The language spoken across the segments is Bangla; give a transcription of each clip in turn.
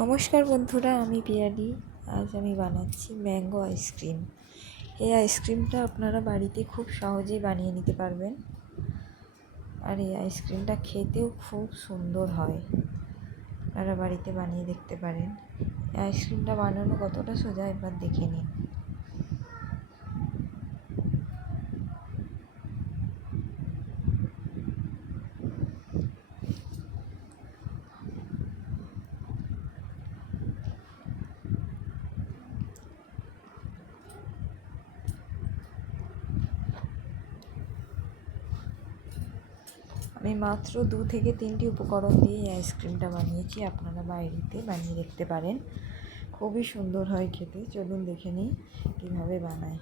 নমস্কার বন্ধুরা, আমি পিয়ালি। আজ আমি বানাচ্ছি ম্যাঙ্গো আইসক্রিম। এই আইসক্রিমটা আপনারা বাড়িতে খুব সহজেই বানিয়ে নিতে পারবেন, আর এই আইসক্রিমটা খেতেও খুব সুন্দর হয়। আপনারা বাড়িতে বানিয়ে দেখতে পারেন। এই আইসক্রিমটা বানানো কতটা সোজা একবার দেখে নিন। আমি মাত্র 2 থেকে 3টি উপকরণ দিয়ে এই আইসক্রিমটা বানিয়েছি। আপনারা বাড়িতে বানিয়ে দেখতে পারেন, খুবই সুন্দর হয় খেতে। চলুন দেখে নিই কীভাবে বানাই।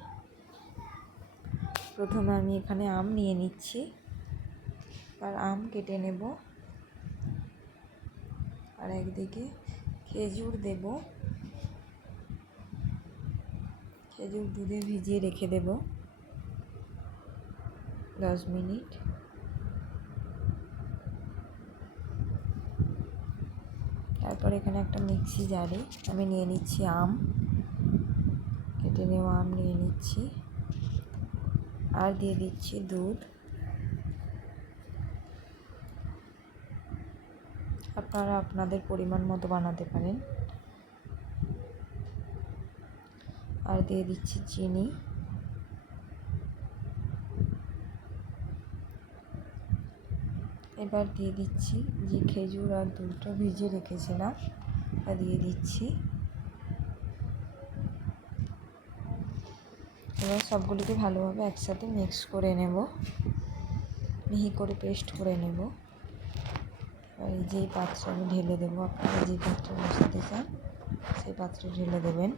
প্রথমে আমি এখানে আম নিয়ে নিচ্ছি, আর আম কেটে নেব। আর একদিকে খেজুর দেব, খেজুর দুধে ভিজিয়ে রেখে দেব 10 মিনিট। তারপর এখানে একটা মিক্সি জারে আমি নিয়ে নিচ্ছি আম, কেটে নেওয়া আম নিয়ে নিচ্ছি, আর দিয়ে দিচ্ছি দুধ। আপনারা আপনাদের পরিমাণ মতো বানাতে পারেন। আর দিয়ে দিচ্ছি চিনি। এবার দিয়ে দিচ্ছি যে খেজুর আর দুধটা ভিজিয়ে রেখেছিলাম, তা দিয়ে দিচ্ছি। এবার সবগুলিকে ভালোভাবে একসাথে মিক্স করে নেব, মিহি করে পেস্ট করে নেব। আর যেই পাত্রে আমি ঢেলে দেবো, আপনারা যেই পাত্রে বসাতে চান সেই পাত্রে ঢেলে দেবেন।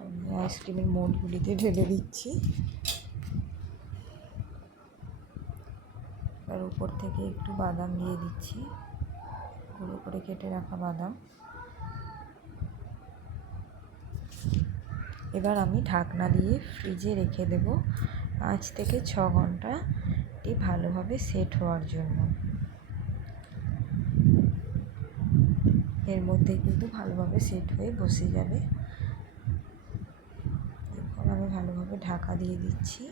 আমি আইসক্রিমের মোল্ডগুলিতে ঢেলে দিচ্ছি। আর উপর থেকে একটু বাদাম দিয়ে দিচ্ছি, গুঁড়ো করে কেটে রাখা বাদাম। এবার আমি ঢাকনা দিয়ে ফ্রিজে রেখে দেব 5 থেকে 6 ঘন্টা এটি ভালোভাবে সেট হওয়ার জন্য। এর মধ্যে কিন্তু ভালোভাবে সেট হয়ে বসে যাবে। এখন আমি ভালোভাবে ঢাকা দিয়ে দিচ্ছি।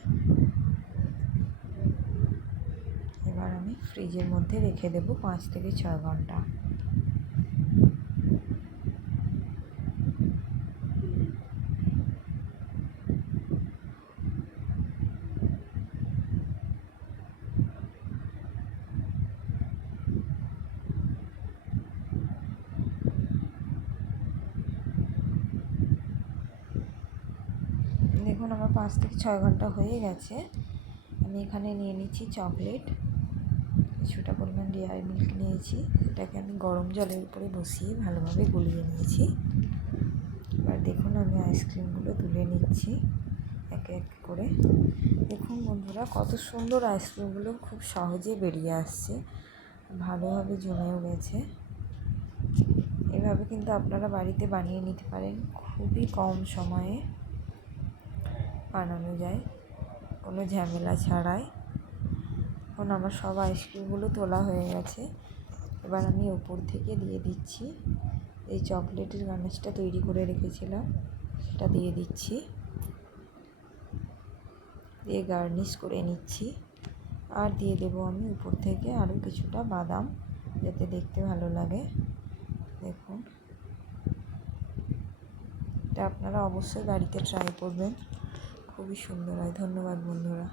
এবার আমি ফ্রিজের মধ্যে রেখে দেব 5 থেকে 6 ঘন্টা। দেখুন আমার 5 থেকে 6 ঘন্টা হয়ে গেছে। আমি এখানে নিয়ে নিচ্ছি চকলেট, কিছুটা পরিমাণ ডেয়ারি মিল্ক নিয়েছি। সেটাকে আমি গরম জলের উপরে বসিয়ে ভালোভাবে গলিয়ে নিয়েছি। এবার দেখুন আমি আইসক্রিমগুলো তুলে নিচ্ছি এক এক করে। দেখুন বন্ধুরা, কত সুন্দর আইসক্রিমগুলো খুব সহজে বেরিয়ে আসছে, ভালোভাবে জমেও গেছে। এভাবে কিন্তু আপনারা বাড়িতে বানিয়ে নিতে পারেন, খুবই কম সময়ে বানানো যায়, কোনো ঝামেলা ছাড়াই। এখন আমার সব আইসক্রিমগুলো তোলা হয়ে গেছে। এবার আমি ওপর থেকে দিয়ে দিচ্ছি এই চকলেটের গানাশটা তৈরি করে রেখেছিলাম, সেটা দিয়ে দিচ্ছি, দিয়ে গার্নিশ করে নিচ্ছি। আর দিয়ে দেবো আমি উপর থেকে আরও কিছুটা বাদাম, যাতে দেখতে ভালো লাগে। দেখুন, এটা আপনারা অবশ্যই বাড়িতে ট্রাই করবেন, খুবই সুন্দর হয়। ধন্যবাদ বন্ধুরা।